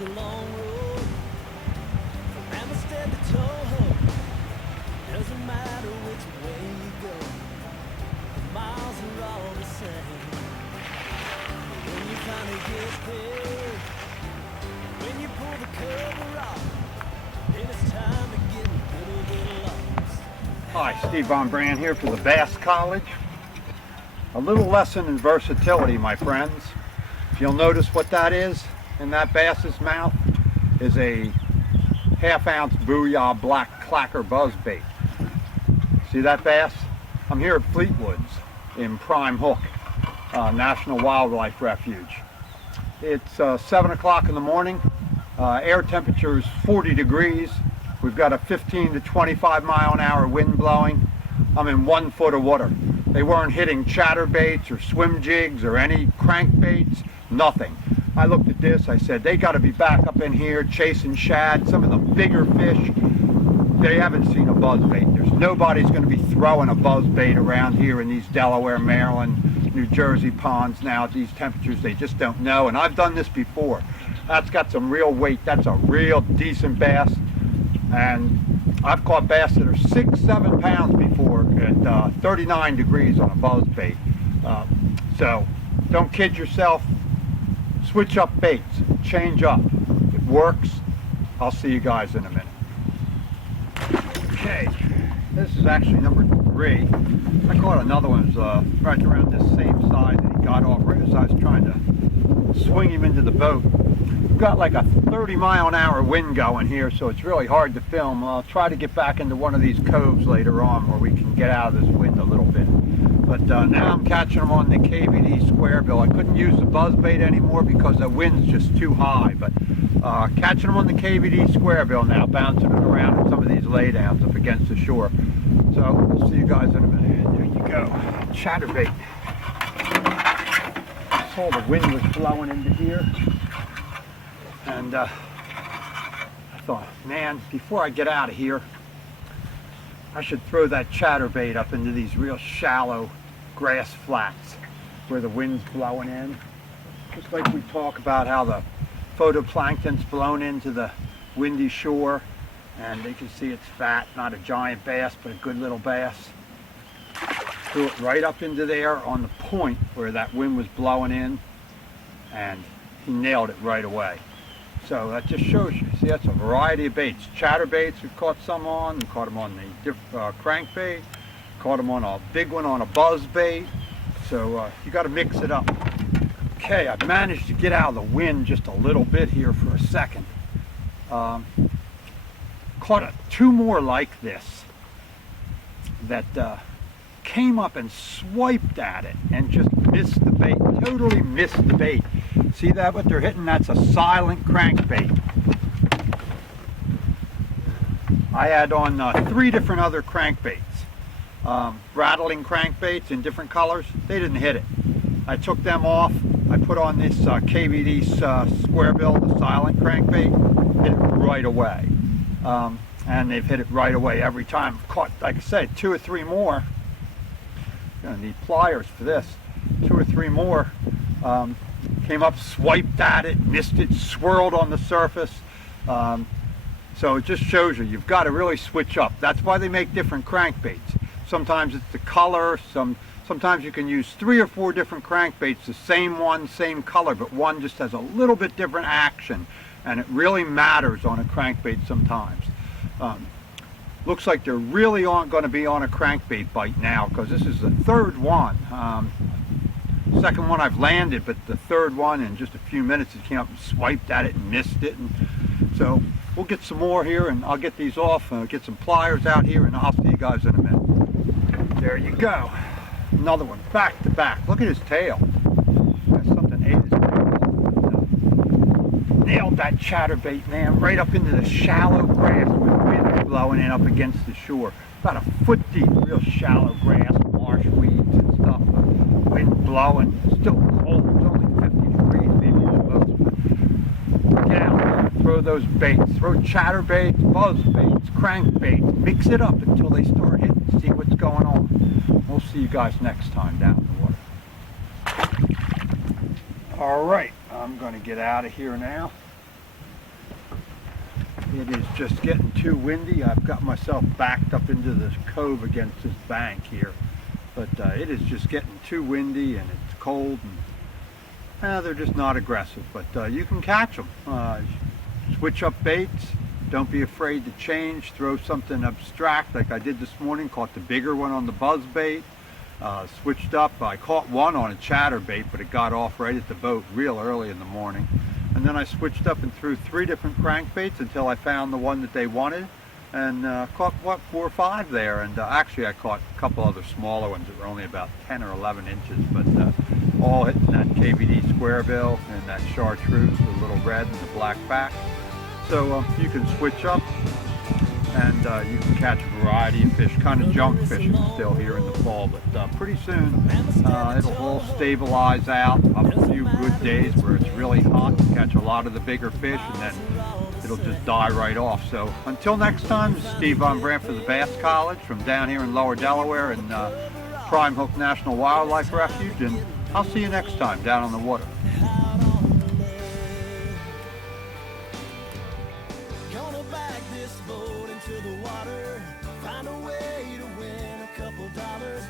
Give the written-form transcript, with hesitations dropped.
It's a long road from Amistad to Toho. Doesn't matter which way you go, the miles are all the same. When you finally get there, when you pull the cover off, then it's time to get a little bit lost. Hi, Steve Von Brand here for the Bass College. A little lesson in versatility, my friends. If you'll notice what that is in that bass's mouth is a half-ounce Booyah black clacker buzzbait. See that bass? I'm here at Fleetwood's in Primehook, National Wildlife Refuge. It's 7 o'clock in the morning. Air temperature is 40 degrees. We've got a 15 to 25 mile an hour wind blowing. I'm in 1 foot of water. They weren't hitting chatterbaits or swim jigs or any crankbaits, nothing. I looked at this, I said, they got to be back up in here chasing shad, some of the bigger fish. They haven't seen a buzzbait. There's nobody's going to be throwing a buzzbait around here in these Delaware, Maryland, New Jersey ponds now at these temperatures. They just don't know, and I've done this before. That's got some real weight. That's a real decent bass, and I've caught bass that are 6-7 pounds before at 39 degrees on a buzzbait. So don't kid yourself. Switch up baits. Change up. It works. I'll see you guys in a minute. Okay, this is actually number 3. I caught another one right around this same size, and he got off right as I was trying to swing him into the boat. We've got like a 30 mile an hour wind going here, so it's really hard to film. I'll try to get back into one of these coves later on where we can get out of this wind a little bit. But now I'm catching them on the KVD square bill. I couldn't use the buzzbait anymore because the wind's just too high. But catching them on the KVD square bill now, bouncing it around in some of these laydowns up against the shore. So we'll see you guys in a minute. There you go, chatterbait. I saw the wind was blowing into here. And I thought, man, before I get out of here, I should throw that chatterbait up into these real shallow grass flats where the wind's blowing in. Just like we talk about how the phytoplankton's blown into the windy shore, and you can see it's fat, not a giant bass, but a good little bass. Threw it right up into there on the point where that wind was blowing in, and he nailed it right away. So that just shows you. See, that's a variety of baits. Chatterbaits, we've caught some on. We caught them on the crankbait. Caught them on a big one on a buzzbait. So you got to mix it up. Okay, I've managed to get out of the wind just a little bit here for a second. Caught 2 more like this that came up and swiped at it and just missed the bait. Totally missed the bait. See that what they're hitting? That's a silent crankbait. I had on 3 different other crankbaits. Rattling crankbaits in different colors. They didn't hit it. I took them off. I put on this KVD square bill, the silent crankbait. Hit it right away. And they've hit it right away every time. I've caught, like I said, 2 or 3 more. I'm gonna need pliers for this. 2 or 3 more. Came up, swiped at it, missed it, swirled on the surface. So it just shows you, you've got to really switch up. That's why they make different crankbaits. Sometimes it's the color, sometimes you can use 3 or 4 different crankbaits, the same one, same color, but one just has a little bit different action, and it really matters on a crankbait sometimes. Looks like there really aren't going to be on a crankbait bite now, because this is the 3rd one. Second one I've landed, but the 3rd one in just a few minutes it came up and swiped at it and missed it. And so we'll get some more here, and I'll get these off, get some pliers out here, and I'll see you guys in a minute. There you go. Another one, back to back. Look at his tail. Something ate his tail. Nailed that chatterbait, man, right up into the shallow grass with wind blowing in up against the shore. About a foot deep, real shallow grass, marsh weeds and stuff. Wind blowing, still cold, it's only 50 degrees maybe the most. Get out, throw those baits, throw chatterbaits, buzzbaits, crankbaits, mix it up until they start hitting, see what's going on. We'll see you guys next time down in the water. All right, I'm going to get out of here now. It is just getting too windy. I've got myself backed up into this cove against this bank here. But it is just getting too windy and it's cold, and they're just not aggressive. But you can catch them. Switch up baits. Don't be afraid to change. Throw something abstract like I did this morning. Caught the bigger one on the buzz bait. Switched up. I caught one on a chatterbait, but it got off right at the boat real early in the morning. And then I switched up and threw 3 different crankbaits until I found the one that they wanted, and caught, what, 4 or 5 there. And actually I caught a couple other smaller ones that were only about 10 or 11 inches, but all hitting that KVD square bill and that chartreuse, the little red and the black back. So you can switch up, and you can catch a variety of fish, kind of junk fishing still here in the fall, but pretty soon it'll all stabilize out. I'll have a few good days where it's really hot to catch a lot of the bigger fish, and then it'll just die right off. So until next time, this is Steve Von Brandt for the Bass College from down here in Lower Delaware and Primehook National Wildlife Refuge, and I'll see you next time down on the water. Gonna back this boat into the water, find a way to win a couple dollars.